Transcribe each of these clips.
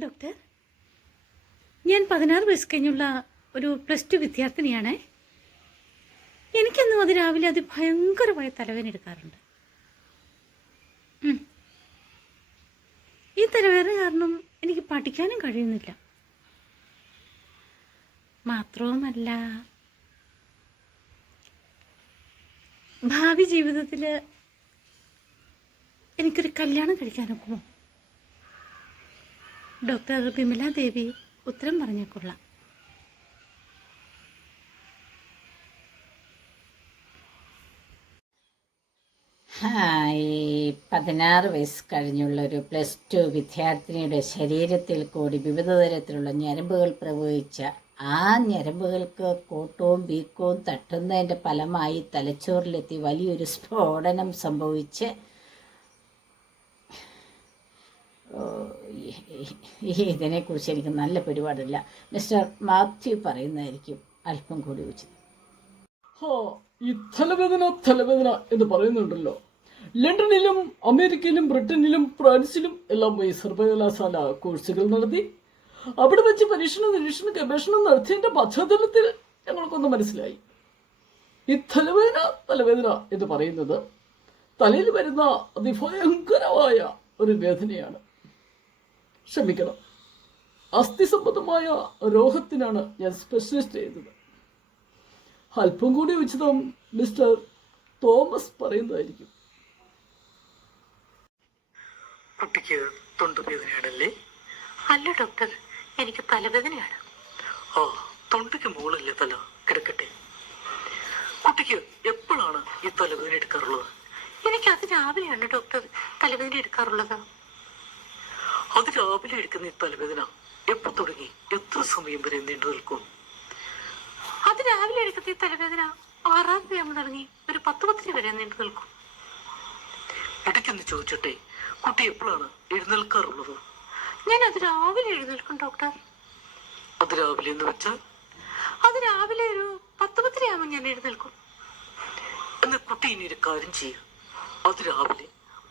Doctor, ഞാൻ 16 വയസ്സ് കഴിഞ്ഞുള്ള ഒരു +2 വിദ്യാർത്ഥിനിയാണേ. എനിക്കെന്നും രാവിലെ അതിഭയങ്കരമായ തലവേദന എടുക്കാറുണ്ട്. ഈ തലവേദന കാരണം എനിക്ക് പഠിക്കാനും കഴിയുന്നില്ല. മാത്രവുമല്ല, ഭാവി ജീവിതത്തിൽ എനിക്കൊരു കല്യാണം കഴിക്കാനൊക്കുമോ? ഡോക്ടർ വിമല ദേവി ഉത്തരം പറഞ്ഞേക്കൊള്ളാം. ഈ 16 വയസ്സ് കഴിഞ്ഞുള്ള ഒരു +2 വിദ്യാർത്ഥിനിയുടെ ശരീരത്തിൽ കൂടി വിവിധ തരത്തിലുള്ള ഞരമ്പുകൾ പ്രവഹിച്ച ആ ഞരമ്പുകൾക്ക് കോട്ടവും വീക്കവും തട്ടുന്നതിൻ്റെ ഫലമായി തലച്ചോറിലെത്തി വലിയൊരു സ്ഫോടനം സംഭവിച്ച് ഇതിനെക്കുറിച്ച് എനിക്ക് നല്ല പിടിപാടില്ല. മിസ്റ്റർ മാത്യു പറയുന്നതായിരിക്കും അല്പം കൂടി ഉചിതം. ഈ തലവേദന എന്ന് പറയുന്നുണ്ടല്ലോ, ലണ്ടനിലും അമേരിക്കയിലും ബ്രിട്ടനിലും ഫ്രാൻസിലും എല്ലാം പോയി സർവകലാശാല കോഴ്സുകൾ നടത്തി അവിടെ വെച്ച് നിരീക്ഷണ ഗവേഷണം നടത്തിയതിന്റെ പശ്ചാത്തലത്തിൽ ഞങ്ങൾക്കൊന്ന് മനസ്സിലായി. ഈ തലവേദന എന്ന് പറയുന്നത് തലയിൽ വരുന്ന അതിഭയങ്കരമായ ഒരു വേദനയാണ്. ക്ഷമിക്കണം, അസ്ഥി സംബന്ധമായ രോഗത്തിനാണ് ഞാൻ സ്പെഷ്യലിസ്റ്റ് ചെയ്തത്. അല്പം കൂടി ഉചിതം മിസ്റ്റർ തോമസ് പറയുന്നതായിരിക്കും. കുട്ടിക്ക് തൊണ്ടുവേദനയാണല്ലേ? അല്ല ഡോക്ടർ, എനിക്ക് തലവേദനയാണ്. തൊണ്ടയ്ക്ക് മുകളിലല്ലേ തല കിടക്കട്ടെ. കുട്ടിക്ക് എപ്പോഴാണ് ഈ തലവേദന എടുക്കാറുള്ളത്? എനിക്ക് രാവിലെയാണ് ഡോക്ടർ തലവേദന എടുക്കാറുള്ളത്. രാവിലെ എടുക്കുന്ന ഈ തലവേദന എപ്പോ തുടങ്ങി എത്ര സമയം വരെ നീണ്ടു നിൽക്കും? രാവിലെ എടുക്കുന്ന ഈ തലവേദന 6 PM തുടങ്ങി ഒരു 10-10 വരെ നീണ്ടു നിൽക്കും. ഇടയ്ക്കൊന്ന് ചോദിച്ചട്ടെ, കുട്ടി എപ്പോഴാണ് എഴുന്നേൽക്കാറുള്ളത്? ഞാൻ രാവിലെ എഴുന്നേൽക്കും ഡോക്ടർ. രാവിലെ എന്ന് വെച്ചാൽ? രാവിലെ ഒരു 10-10 ആകുമ്പോൾ ഞാൻ എഴുന്നേൽക്കും. എന്നാൽ കുട്ടി ഇനി ഒരു കാര്യം ചെയ്യുക, രാവിലെ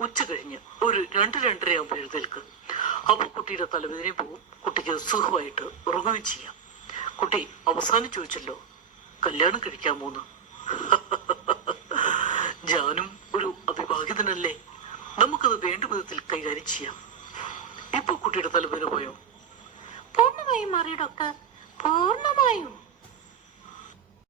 ഉച്ച കഴിഞ്ഞ് ഒരു 2-2:30 ആകുമ്പോൾ എഴുന്നേൽക്ക്. അപ്പോൾ കുട്ടിയുടെ തലവേദനയും പോകും, കുട്ടിക്ക് സുഖമായിട്ട് ഉറങ്ങുകയും ചെയ്യാം. കുട്ടി അവസാനം ചോദിച്ചല്ലോ കല്യാണം കഴിക്കാമോന്ന്. ഞാനും ഒരു അവിവാഹിതനല്ലേ, നമുക്കത് വേണ്ട വിധത്തിൽ കൈകാര്യം ചെയ്യാം. ഇപ്പൊ കുട്ടിയുടെ തലവേദന പോയോ? പൂർണ്ണമായും മാറി ഡോക്ടർ, പൂർണ്ണമായും.